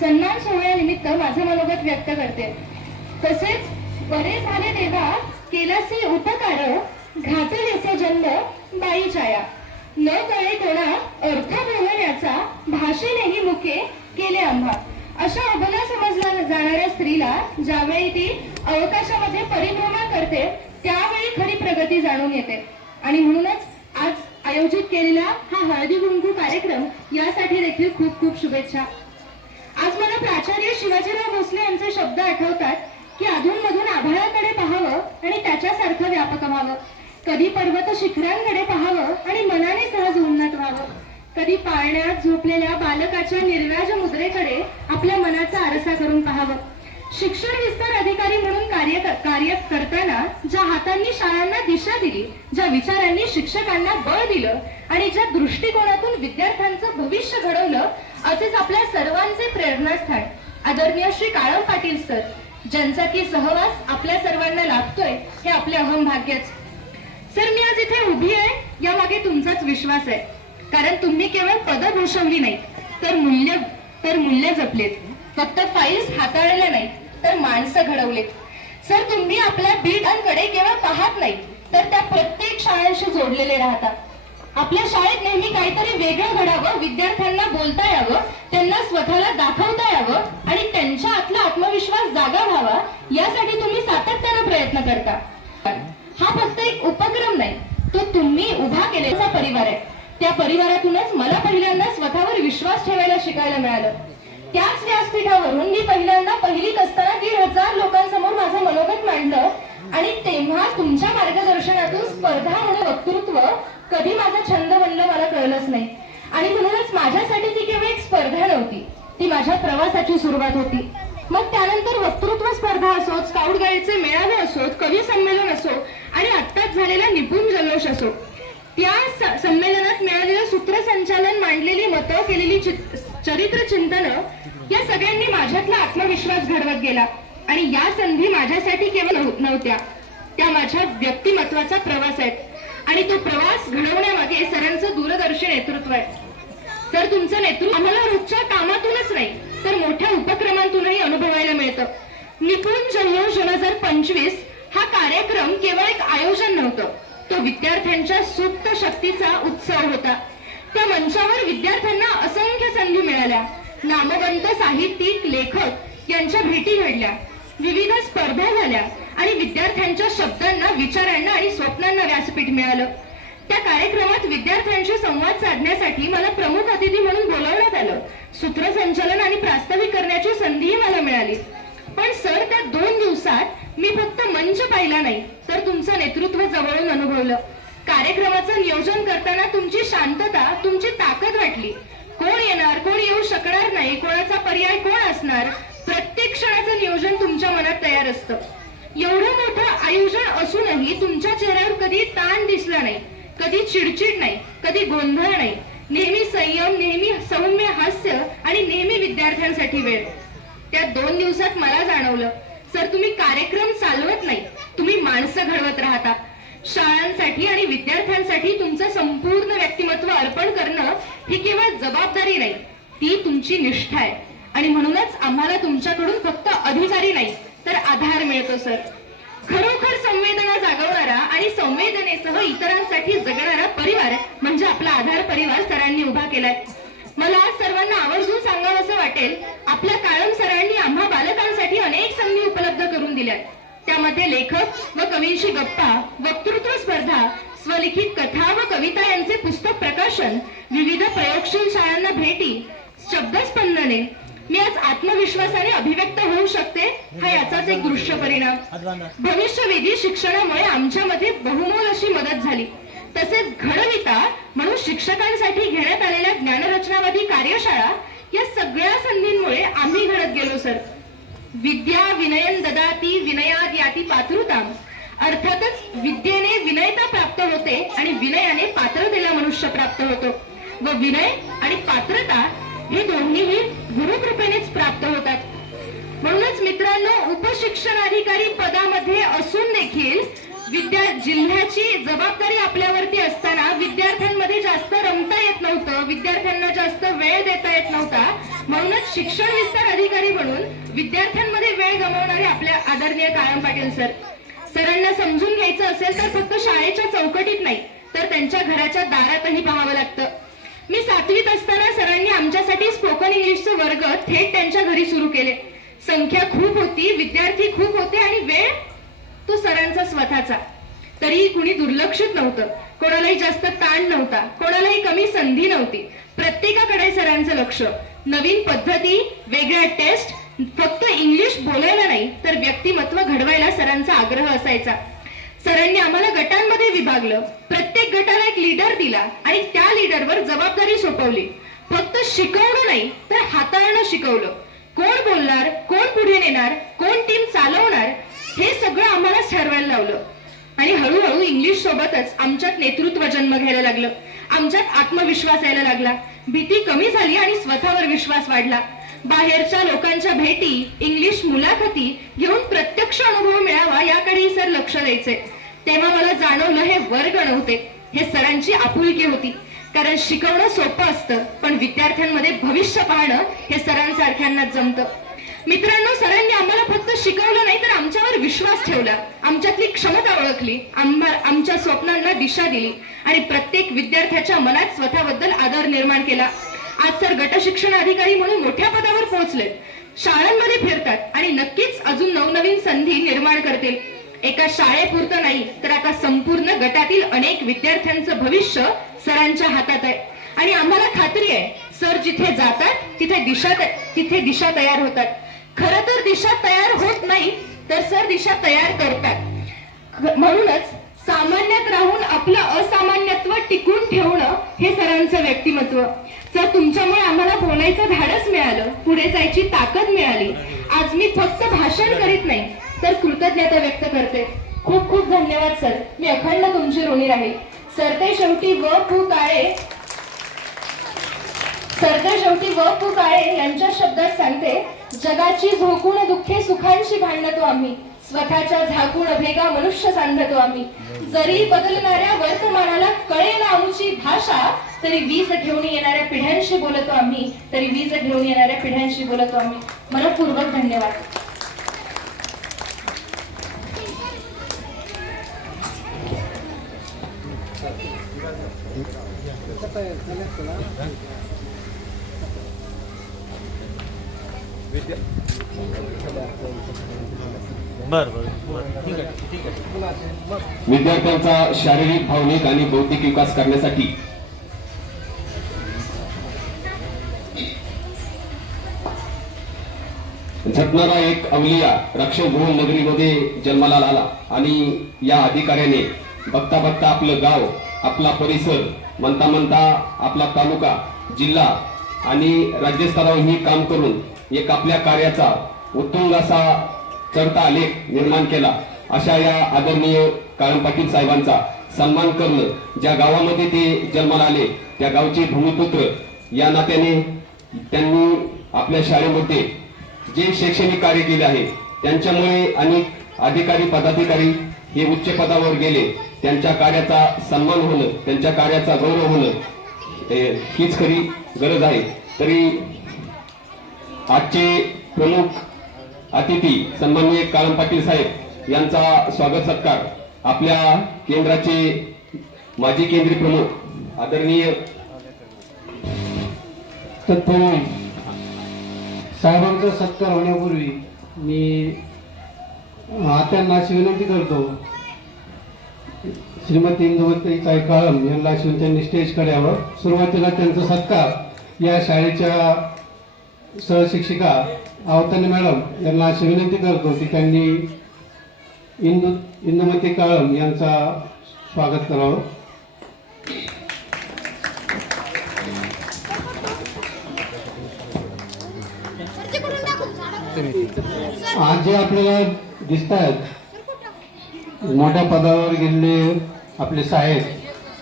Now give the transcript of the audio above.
सन्मान सोहळ्यानिमित्त माझं मनोगत व्यक्त करते। तसेच बरे झाले देवा केलासी उपकार, घातलेसे जन्म बाई छाया, न कळे कोणा अर्थ बोलण्याचा भाषेनेही मुखे केले आम्हा। अशा अबला समजल्या जाणाऱ्या स्त्रीला ज्यावेळी ती अवकाशामध्ये परिभ्रमण करते त्यावेळी खरी प्रगती जाणून येते। आणि म्हणूनच आज आयोजित केलेला हा हळदी कुंकू कार्यक्रम यासाठी देखील खूप खूप शुभेच्छा। आज मला प्राचार्य शिवाजीराव भोसले यांचे शब्द आठवतात की अधूनमधून आभाळाकडे पाहावं आणि त्याच्यासारखं व्यापक व्हावं, कधी पर्वत शिखरांकडे पाहावं आणि मनाने सहज उन्नत व्हावं, कधी पाळण्यात झोपलेल्या बालकाच्या निर्व्याज मुद्रेकडे आपल्या मनाचा आरसा करून पाहावं। शिक्षण विस्तार अधिकारी म्हणून कार्य करताना ज्या हातांनी शाळांना दिशा दिली, ज्या विचारांनी शिक्षकांना बळ दिलं आणि ज्या दृष्टिकोनातून विद्यार्थ्यांचं भविष्य घडवलं, असेच आपल्या सर्वांचे प्रेरणास्थान आदरणीय श्री काळम पाटील सर, ज्यांचा की सहवास आपल्या सर्वांना लाभतोय हे आपले अहम भाग्यच। सर, मी आज इथे उभी आहे यामागे तुमचाच विश्वास आहे, कारण तुम्ही केवळ पद भूषवली नाही तर मूल्य जपलेत, फक्त फाईल्स हाताळल्या नाही तर माणसं घडवलेत। सर, तुम्ही आपल्या बीटांकडे केवळ पाहत नाही तर त्या प्रत्येक शाळांशी जोडलेले राहता। आपल्या शाळेत नेहमी काहीतरी वेगळं घडावं, विद्यार्थ्यांना बोलता यावं, त्यांना स्वतःला दाखवता यावं आणि त्यांच्या आतला आत्मविश्वास जागा व्हावा यासाठी तुम्ही सातत्याने प्रयत्न करता। हा फक्त एक उपक्रम नाही, तो तुम्ही उभा केलेला परिवार आहे। त्या परिवारातूनच मला पहिल्यांदा स्वतःवर विश्वास ठेवायला शिकायला मिळालं। त्याच व्यासपीठावरून मी पहिल्यांदा पहिलीत असताना 1,500 लोकांसमोर माझं मनोगत मांडलं आणि तेव्हा तुमच्या मार्गदर्शनातून स्पर्धा म्हणून वक्तृत्व कधी माझा छंद बनलं मला कळलंच नाही। आणि म्हणूनच माझ्यासाठी ती केवळ एक स्पर्धा नव्हती, ती माझ्या प्रवासाची सुरुवात होती। मग त्यानंतर वक्तृत्व स्पर्धा असो, स्काउट गाईडचे मेळावे असो, कवी संमेलन असो आणि आत्ताच झालेला निपुण जल्लोष असो, त्या संमेलनात मिळालेलं सूत्रसंचालन, मांडलेली मतं, केलेली चरित्र चिंतन या सगळ्यांनी माझ्यातला आत्मविश्वास घडवत गेला। आणि या संधी माझ्यासाठी केवळ नव्हत्या, त्या माझ्या व्यक्तिमत्वाचा प्रवास आहेत आणि तो प्रवास घडवण्यामागे सरांचं दूरदर्शी नेतृत्व आहे। सर, तुमचं नेतृत्व आम्हाला रोजच्या कामातूनच नाही तर मोठ्या उपक्रमांतूनही अनुभवायला मिळतं। निपुण जल्लोष 2025 हा कार्यक्रम केवळ एक आयोजन नव्हतं, तो विद्यार्थ्यांच्या सुप्त शक्तीचा उत्सव होता। त्या मंचावर विद्यार्थ्यांना असंख्य संधी मिळाल्या, नामवंत साहित्यिक, लेखक यांच्या भेटी घडल्या, विविध स्पर्धा झाल्या आणि विद्यार्थ्यांच्या शब्दांना, विचारांना आणि स्वप्नांना व्यासपीठ मिळालं। त्या कार्यक्रमात विद्यार्थ्यांशी संवाद साधण्यासाठी मला प्रमुख अतिथी म्हणून बोलावण्यात आलं, सूत्रसंचालन आणि प्रास्ताविक करण्याची संधीही मला मिळाली। पण सर, त्या 2 दिवसात मी फक्त मंच पाहिला नाही तर तुमचं नेतृत्व जवळून अनुभवलं। कार्यक्रमाचं नियोजन करताना तुमची शांतता, तुमची ताकद वाटली। कोण येणार, कोण येऊ शकणार नाही, कोणाचा पर्याय कोण असणार, प्रत्येक क्षणाचं नियोजन तुमच्या मनात तयार असतं। एवढं मोठं आयोजन असूनही तुमच्या चेहऱ्यावर कधी ताण दिसला नाही, कधी चिडचिड नाही, कधी गोंधळ नाही, नेहमी संयम, नेहमी सौम्य हास्य आणि नेहमी विद्यार्थ्यांसाठी वेळ। त्या 2 दिवसात मला जाणवलं, सर, तुम्ही कार्यक्रम चालवत नाही, तुम्ही माणसं घडवत राहता। शाळांसाठी आणि विद्यार्थ्यांसाठी तुमचं संपूर्ण व्यक्तिमत्व अर्पण करणं ही केवळ जबाबदारी नाही, ती तुमची निष्ठा आहे। आणि म्हणूनच आम्हाला तुमच्याकडून फक्त अधिकारी नाही तर आधार मिळतो। सर, खरोखर संवेदना जागवणारा आणि संवेदनेसह इतरांसाठी जगणारा परिवार म्हणजे आपला आधार परिवार सरांनी उभा केलाय। मला सर्वांना आवर्जून सांगावंसं वाटेल, आपल्या काळम सरांनी आम्हा बालकांसाठी अनेक संधी उपलब्ध करून दिल्या। त्यामध्ये लेखक व कवींशी गप्पा, वक्तृत्व स्पर्धा, स्वलिखित कथा व कविता यांचे पुस्तक प्रकाशन, विविध प्रयोगशील शाळांना भेटी, शब्दस्पंदने। मी आज आत्मविश्वासाने अभिव्यक्त होऊ शकते हा याचाच एक दृश्य परिणाम। भविष्यवेधी शिक्षणामुळे आमच्यामध्ये बहुमोल अशी मदत झाली। तसेच घडविता म्हणून शिक्षकांसाठी घेण्यात आलेल्या ज्ञानरचनावादी कार्यशाळा या सगळ्या संधींमुळे आम्ही घडत गेलो। सर, विद्या विनयन ददाती विनयाद याती पात्रताम, अर्थातच विद्येने विनयता प्राप्त होते आणि विनयाने पात्रतेला मनुष्य प्राप्त होतो व विनय आणि पात्रता हे दोन्हीही गुरुकृपेनेच प्राप्त होतात। म्हणूनच मित्रांनो, उपशिक्षणाधिकारी पदामध्ये असून देखील जिल्ह्याची जबाबदारी आपल्यावरती असताना विद्यार्थ्यांमध्ये जास्त रमता येत नव्हतं, विद्यार्थ्यांना जास्त वेळ देता येत नव्हता। म्हणूनच शिक्षण विस्तार अधिकारी म्हणून विद्यार्थ्यांमध्ये वेळ गमावणारे आपल्या आदरणीय काळम पाटील सर. सरांना समजून घ्यायचं असेल तर फक्त शाळेच्या चौकटीत नाही तर त्यांच्या घराच्या दारातही पाहावं लागतं. मी 7वीत असताना सरांनी आमच्यासाठी स्पोकन इंग्लिशचे वर्ग थेट त्यांच्या घरी सुरू केले. संख्या खूप होती, विद्यार्थी खूप होते आणि वेळ तो सरांचा स्वतःचा. तरीही कुणी दुर्लक्षित नव्हतं, कोणालाही जास्त ताण नव्हता, कोणालाही कमी संधी नव्हती. प्रत्येकाकडे सरांचं लक्ष. नवीन पद्धती, वेगळ्या टेस्ट, फक्त इंग्लिश बोलायला नाही तर व्यक्तिमत्व घडवायला सरांचा आग्रह असायचा. सरांनी आम्हाला गटांमध्ये विभागलं, प्रत्येक गटाला एक लीडर दिला आणि त्या लीडरवर जबाबदारी सोपवली. फक्त शिकवणं नाही तर हाताळणं शिकवलं. कोण बोलणार, कोण पुढे नेणार, कोण टीम चालवणार हे सगळं आम्हाला ठरवायला लावलं. आणि हळूहळू इंग्लिश सोबतच आमच्यात नेतृत्व जन्म घ्यायला लागलं. आमच्यात आत्मविश्वास यायला लागला, भीती कमी झाली आणि स्वतःवर विश्वास वाढला. बाहेरच्या लोकांच्या भेटी, इंग्लिश मुलाखती घेऊन प्रत्यक्ष अनुभव मिळावा याकडेही सर लक्ष द्यायचे. तेव्हा मला जाणवलं हे वर्ग नव्हते, हे सरांची आपुलकी होती. कारण शिकवणं सोपं असतं पण विद्यार्थ्यांमध्ये भविष्य पाहणं हे सरांसारख्यांना जमतं. मित्रांनो, सरांनी आम्हाला फक्त शिकवलं नाही तर आमच्यावर विश्वास ठेवला, आमच्यातली क्षमता ओळखली, आमच्या स्वप्नांना दिशा दिली आणि प्रत्येक विद्यार्थ्याच्या मनात स्वतःबद्दल आदर निर्माण केला. आज सर गट शिक्षण अधिकारी म्हणून मोठ्या पदावर पोहोचले, शाळांमध्ये फिरतात आणि नक्कीच अजून नवनवीन संधी निर्माण करतील. एका शाळेपुरतं नाही तर आता संपूर्ण गटातील अनेक विद्यार्थ्यांचं भविष्य सरांच्या हातात आहे. आणि आम्हाला खात्री आहे सर जिथे जातात तिथे दिशा तयार होतात. खरं तर दिशा तयार होत नाही तर सर दिशा तयार करतात. म्हणूनच सामान्यात राहून आपलं असामान्यत्व टिकून ठेवणं हे सरांचं व्यक्तिमत्व. सर, तुमच्यामुळे आम्हाला बोलायचं धाडस मिळालं, पुढे जायची ताकद मिळाली. आज मी फक्त भाषण करीत नाही तर कृतज्ञता व्यक्त करते. खूप खूप धन्यवाद सर. मी अखंड तुमची ऋणी राहील. सरते शेवटी व पु काळे यांच्या शब्दात सांगते, जगाची झोकून दुःखे सुखांशी भांडतो आम्ही, स्वतःच्या झाकून भेगा मनुष्य सांधतो आम्ही. जरी बदलणाऱ्या वर्तमानाला कळेना आमची भाषा, तरी वीज घेऊन येणाऱ्या पिढ्यांशी बोलतो आम्ही, मनपूर्वक धन्यवाद. विद्यार्थ्यांचा शारीरिक, भावनिक आणि बौद्धिक विकास करण्यासाठी झटणारा एक अवलिया रक्षभूम नगरीमध्ये जन्माला आला आणि या अधिकाऱ्याने बघता बघता आपलं गाव, आपला परिसर, म्हणता म्हणता आपला तालुका, जिल्हा आणि राज्यस्तरावरही काम करून एक आपल्या कार्याचा उत्तुंग असा चढता आलेख निर्माण केला. अशा या आदरणीय काळम पाटील साहेबांचा सन्मान करणं, ज्या गावामध्ये ते जन्माला आले त्या गावचे भूमिपुत्र या नात्याने त्यांनी आपल्या शाळेमध्ये जे शैक्षणिक कार्य केले आहे त्यांच्यामुळे अनेक अधिकारी पदाधिकारी हे उच्च पदावर गेले. त्यांच्या कार्याचा सन्मान होणं, त्यांच्या कार्याचा गौरव होणं हीच खरी गरज आहे. तरी आजचे प्रमुख अतिथी सन्माननीय काळम पाटील साहेब यांचा स्वागत सत्कार आपल्या केंद्राचे माजी केंद्रीय प्रमुख आदरणीय तत्पूर्वी साहेबांचा सत्कार होण्यापूर्वी मी त्यांना अशी विनंती करतो, श्रीमती इंदुमती काळम यांना अशी त्यांनी स्टेजकडे यावं. सुरुवातीला त्यांचा सत्कार या शाळेच्या सहशिक्षिका अवताने मॅडम यांना अशी विनंती करतो की त्यांनी इंदुमती काळम यांचा स्वागत करावं. आज जे आपल्याला दिसत आहेत मोठ्या पदावर गेलेले आपले साहेब